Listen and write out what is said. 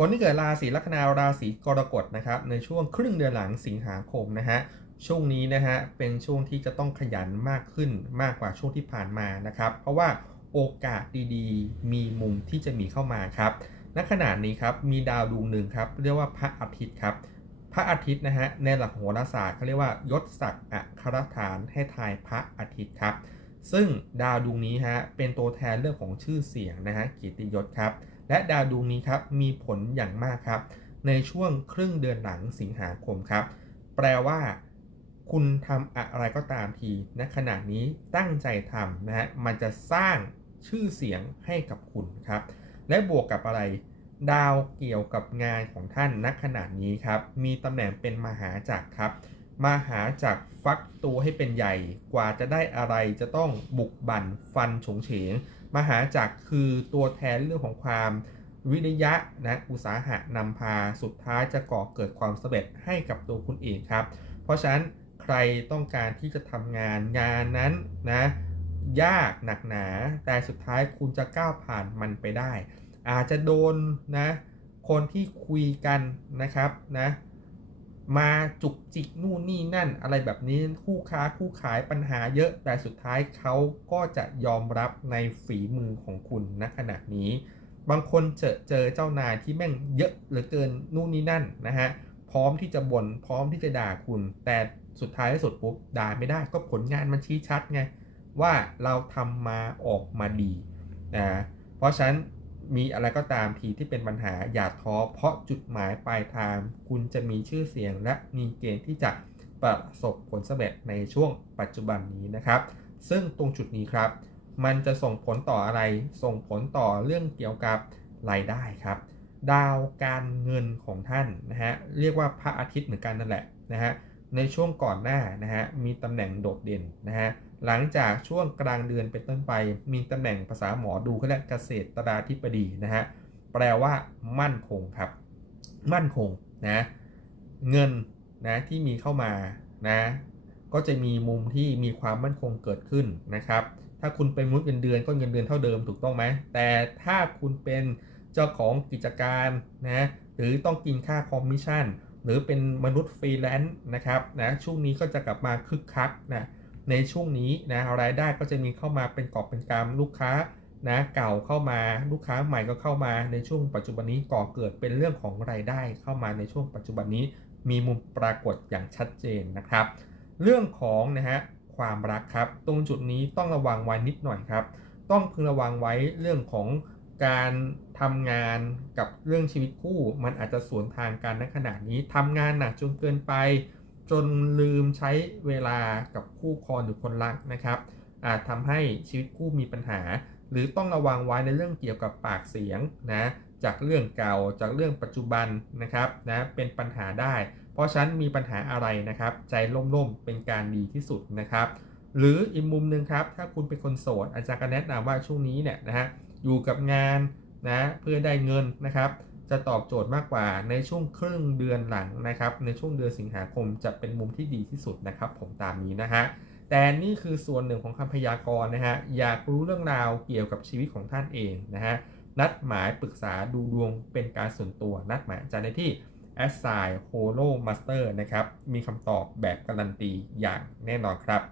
คนที่เกิดราศีลัคนาราศีกรกฎนะครับในช่วงครึ่งเดือนหลังสิงหาคมนะฮะช่วงนี้นะฮะเป็นช่วงที่จะต้องขยันมากขึ้นมากกว่าช่วงที่ผ่านมานะครับ เพราะว่าโอกาสดีๆ มีมุมที่จะมีเข้ามาครับณขณะนี้ครับมีดาวดวงหนึ่งครับเรียกว่าพระอาทิตย์ครับ พระอาทิตย์นะฮะในหลักโหราศาสตร์เขาเรียกว่ายศศักดิ์อัครฐานให้ทายพระอาทิตย์ครับ ซึ่งดาวดวงนี้ฮะเป็นตัวแทนเรื่องของชื่อเสียงนะฮะกีติยศครับ และดาวดวงนี้ครับมีผลอย่างมากครับ ในช่วงครึ่งเดือนหลังสิงหาคมครับ แปลว่าคุณทำอะไรก็ตามทีณขณะนี้ตั้งใจทำนะฮะมันจะสร้างชื่อเสียงให้กับคุณครับ และบวกกับอะไร ดาวเกี่ยวกับงานของท่านณขณะนี้ครับ มีตำแหน่งเป็นมหาจักรครับ มหาจักรฟักตัวให้เป็นใหญ่ กว่าจะได้อะไรจะต้องบุกบั่นฟันฉงเฉง มหาจักรคือตัวแทนเรื่องของความวิริยะนะอุตสาหะนำพาสุดท้ายจะก่อเกิดความสำเร็จให้กับตัวคุณเองครับ เพราะฉะนั้นใครต้องการที่จะทำงานงานนั้นนะยากหนักหนา แต่สุดท้ายคุณจะก้าวผ่านมันไปได้ อาจจะโดนนะคนที่คุยกันนะครับนะ มาจุกจิกนู่นนี่นั่น อะไรแบบนี้คู่ค้าคู่ขายปัญหาเยอะแต่สุดท้ายเขาก็จะยอมรับในฝีมือของคุณณขณะนี้ บางคนเจอเจอเจ้านายที่แม่งเยอะเหลือเกินนู่นนี่นั่นนะฮะพร้อมที่จะบน่นพร้อมที่จะด่าคุณ แต่สุดท้ายที่สุดปุ๊บด่าไม่ได้ก็ผลงานมันชี้ชัดไงว่าเราทำมาออกมาดีนะเพราะฉะนั้น มีอะไรก็ตามทีที่เป็นปัญหาอย่าท้อเพราะจุดหมายปลายทาง คุณจะมีชื่อเสียงและมีเกณฑ์ที่จะประสบผลสำเร็จในช่วงปัจจุบันนี้นะครับ ซึ่งตรงจุดนี้ครับ มันจะส่งผลต่ออะไร ส่งผลต่อเรื่องเกี่ยวกับรายได้ครับ ดาวการเงินของท่านนะฮะเรียกว่าพระอาทิตย์เหมือนกันนั่นแหละนะฮะในช่วงก่อนหน้านะฮะมีตำแหน่งโดดเด่นนะฮะ หลังจากช่วงกลางเดือนเป็นต้นไป มีตำแหน่งภาษาหมอดูเขาเรียกเกษตรราธิบดีนะฮะแปลว่ามั่นคงครับ มั่นคงนะเงินนะที่มีเข้ามานะก็จะมีมุมที่มีความมั่นคงเกิดขึ้นนะครับ ถ้าคุณเป็นมนุษย์เงินเดือนก็เงินเดือนเท่าเดิมถูกต้องไหม แต่ถ้าคุณเป็นเจ้าของกิจการนะหรือต้องกินค่าคอมมิชชั่น หรือเป็นมนุษย์ฟรีแลนซ์นะครับนะช่วงนี้ก็จะกลับมาคึกคักนะ ในช่วงนี้นะรายได้ก็จะมีเข้ามาเป็นกอบเป็นกำลูกค้านะเก่าเข้ามาลูกค้าใหม่ก็เข้ามาในช่วงปัจจุบันนี้ก่อเกิดเป็นเรื่องของรายได้เข้ามาในช่วงปัจจุบันนี้ มีมุมปรากฏอย่างชัดเจนนะครับ เรื่องของนะฮะความรักครับ ตรงจุดนี้ต้องระวังไว้นิดหน่อยครับ ต้องพึงระวังไว้เรื่องของการทำงานกับเรื่องชีวิตคู่ มันอาจจะสวนทางกันในขณะนี้ทำงานหนักจนเกินไป จนลืมใช้เวลากับคู่ครองหรือคนรักนะครับ อาจทำให้ชีวิตคู่มีปัญหา หรือต้องระวังไว้ในเรื่องเกี่ยวกับปากเสียงนะจากเรื่องเก่าจากเรื่องปัจจุบันนะครับนะเป็นปัญหาได้ เพราะฉะนั้นมีปัญหาอะไรนะครับ ใจล่มๆเป็นการดีที่สุดนะครับ หรืออีกมุมหนึ่งครับ ถ้าคุณเป็นคนโสดอาจารย์ก็แนะนำว่าช่วงนี้เนี่ยนะฮะอยู่กับงานนะเพื่อได้เงินนะครับ จะตอบโจทย์มากกว่าในช่วงครึ่งเดือนหลังนะครับ ในช่วงเดือนสิงหาคมจะเป็นมุมที่ดีที่สุดนะครับ ผมตามนี้นะฮะแต่นี่คือส่วนหนึ่งของคำพยากรณ์นะฮะอยากรู้เรื่องราวเกี่ยวกับชีวิตของท่านเองนะฮะนัดหมายปรึกษาดูดวงเป็นการส่วนตัว นัดหมายอาจารย์ได้ที่ a s s i g n Holo Master นะครับ มีคำตอบแบบการันตีอย่างแน่นอนครับ